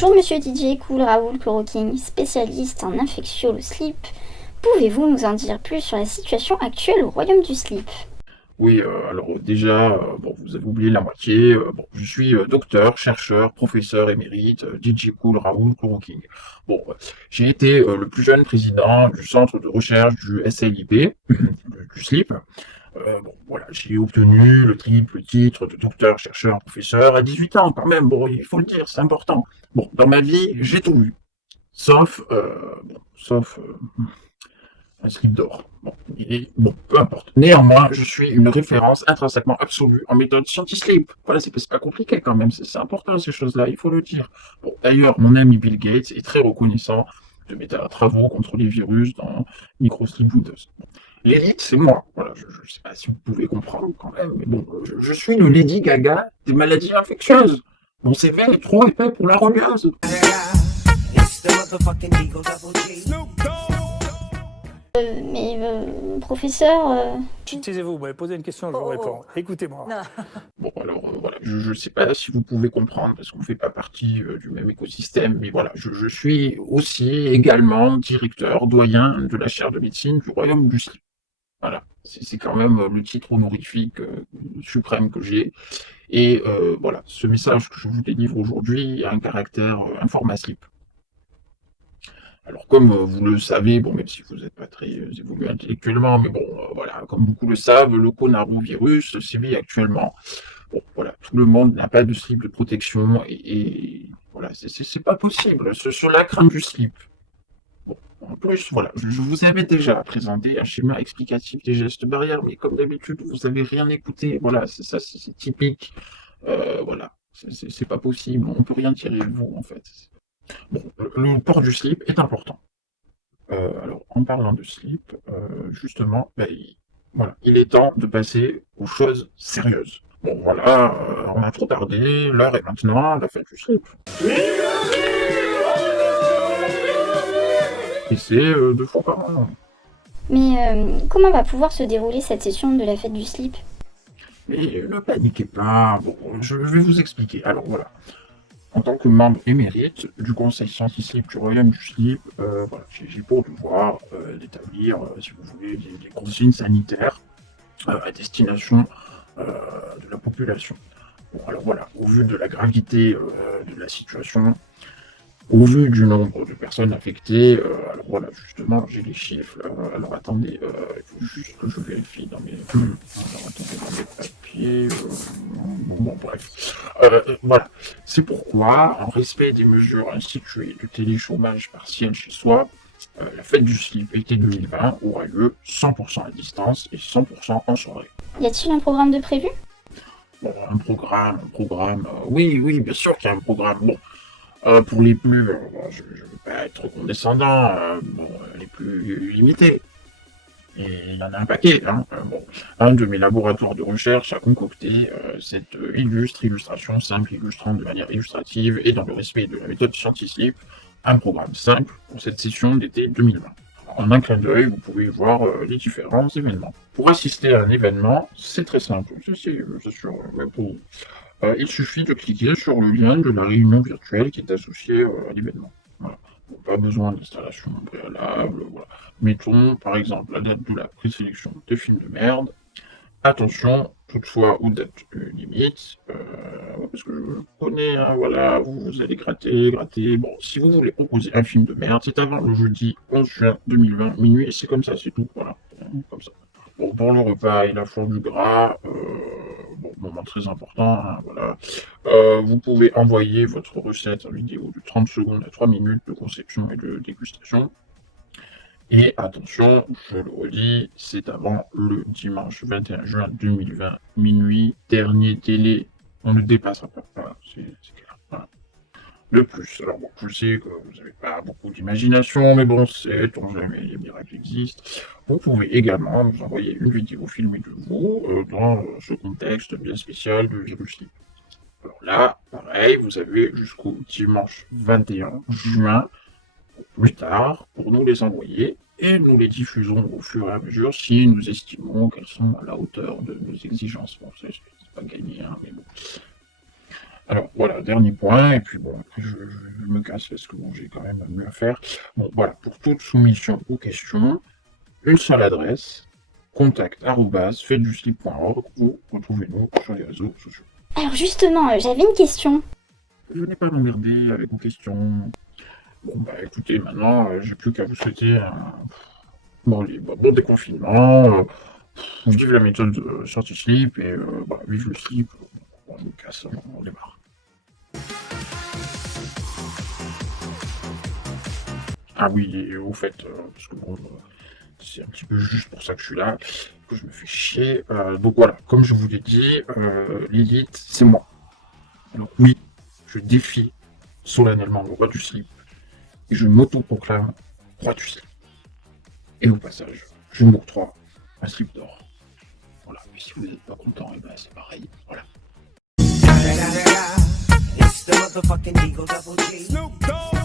Bonjour Monsieur DJ Cool Raoul Chloroking, spécialiste en infection au slip. Pouvez-vous nous en dire plus sur la situation actuelle au royaume du slip? Oui, alors déjà, bon, vous avez oublié la moitié. Bon, je suis docteur, chercheur, professeur émérite, DJ Cool Raoul Chloroking. Bon, j'ai été le plus jeune président du centre de recherche du SLIP, du SLIP. Bon, voilà, j'ai obtenu le triple titre de docteur, chercheur, professeur à 18 ans quand même. Bon, il faut le dire, c'est important. Bon, dans ma vie, j'ai tout vu, sauf, un slip d'or. Bon, bon, peu importe. Néanmoins, je suis une référence intrinsèquement absolue en méthode scientifique. Voilà, c'est pas compliqué quand même, c'est important ces choses-là, il faut le dire. Bon, d'ailleurs, mon ami Bill Gates est très reconnaissant de mes travaux contre les virus dans Microslip Windows. L'élite, c'est moi. Voilà, je ne sais pas si vous pouvez comprendre quand même, mais bon, je suis le Lady Gaga des maladies infectieuses. Mon CV est trop épais pour la religieuse. Professeur, Taisez-vous, vous m'avez posé une question, je vous réponds. Écoutez-moi. Bon, alors voilà, je ne sais pas si vous pouvez comprendre parce qu'on ne fait pas partie du même écosystème, mais voilà, je suis aussi également directeur, doyen de la chaire de médecine du Royaume du Slip. Voilà, c'est quand même le titre honorifique suprême que j'ai. Et voilà, ce message que je vous délivre aujourd'hui a un caractère informaslip. Alors, comme vous le savez, bon, même si vous n'êtes pas très évolué intellectuellement, mais bon, voilà, comme beaucoup le savent, le coronavirus sévit actuellement. Bon, voilà, tout le monde n'a pas de slip de protection et voilà, c'est pas possible. Sur la crainte du slip. Bon, en plus, voilà, je vous avais déjà présenté un schéma explicatif des gestes barrières, mais comme d'habitude, vous n'avez rien écouté. Voilà, c'est ça, c'est typique. Voilà, c'est pas possible. On peut rien tirer de vous, en fait. Bon, le port du slip est important. Alors, en parlant de slip, justement, ben, voilà, il est temps de passer aux choses sérieuses. Bon, voilà, on a trop tardé, l'heure est maintenant la fête du slip. Et c'est 2 fois par an. comment va pouvoir se dérouler cette session de la fête du slip? Mais ne paniquez pas, bon, je vais vous expliquer. Alors voilà, en tant que membre émérite du conseil scientifique du royaume du slip, voilà, j'ai pour devoir d'établir, si vous voulez, des consignes sanitaires à destination de la population. Bon, alors voilà, au vu de la gravité de la situation, au vu du nombre de personnes affectées, alors voilà, justement, j'ai les chiffres. Alors attendez, il faut juste que je vérifie dans mes, alors, attendez, dans mes papiers. Bon, bref. Voilà. C'est pourquoi, en respect des mesures instituées de téléchômage partiel chez soi, la fête du slip été 2020 aura lieu 100% à distance et 100% en soirée. Y a-t-il un programme de prévu? Bon, un programme, oui, oui, bien sûr qu'il y a un programme. Bon, pour les plus, je ne veux pas être condescendant, bon, les plus limités. Et il y en a un paquet, hein. Bon, un de mes laboratoires de recherche a concocté cette illustre illustration simple, illustrant de manière illustrative et dans le respect de la méthode scientifique, un programme simple pour cette session d'été 2020. En un clin d'œil, vous pouvez voir les différents événements. Pour assister à un événement, c'est très simple, c'est sûr, mais pour il suffit de cliquer sur le lien de la réunion virtuelle qui est associée à l'événement. Voilà. Bon, pas besoin d'installation préalable. Voilà. Mettons par exemple la date de la présélection des films de merde. Attention, toutefois, aux dates limites, parce que je connais, hein, voilà, vous allez gratter, gratter. Bon, si vous voulez proposer un film de merde, c'est avant le jeudi 11 juin 2020, minuit, et c'est comme ça, c'est tout, voilà, comme ça. Bon, pour le repas et la four du gras, bon, moment très important, hein, voilà. Vous pouvez envoyer votre recette en vidéo de 30 secondes à 3 minutes de conception et de dégustation. Et attention, je le redis, c'est avant le dimanche 21 juin 2020, minuit, dernier délai. On ne dépassera pas. Voilà, c'est clair. Voilà. De plus, alors bon, je sais que vous n'avez pas beaucoup d'imagination, mais bon, on jamais, les miracles existent. Vous pouvez également nous envoyer une vidéo filmée de vous dans ce contexte bien spécial de virus libre. Alors là, pareil, vous avez jusqu'au dimanche 21 juin, plus tard, pour nous les envoyer, et nous les diffusons au fur et à mesure si nous estimons qu'elles sont à la hauteur de nos exigences. Bon, c'est pas gagné, hein, mais bon. Alors voilà, dernier point, et puis bon, après je me casse parce que bon, j'ai quand même mieux à faire. Bon, voilà, pour toute soumission ou question, une seule adresse, contact@faitduslip.org ou retrouvez-nous sur les réseaux sociaux. Alors justement, j'avais une question. Venez pas m'emmerder avec vos questions. Bon, bah écoutez, maintenant, j'ai plus qu'à vous souhaiter un bon déconfinement, vive la méthode sortie slip, et vive le slip. Bon, je me casse, on démarre. Ah oui, et au fait, parce que bon, c'est un petit peu juste pour ça que je suis là, que je me fais chier. Donc voilà, comme je vous l'ai dit, Lilith, c'est moi. Alors oui, je défie solennellement le roi du slip, et je m'auto-proclame roi du slip. Et au passage, je m'octroie un slip d'or. Voilà, mais si vous n'êtes pas content, et ben c'est pareil, voilà. It's the motherfucking Eagle Double G. Snoop Dogg.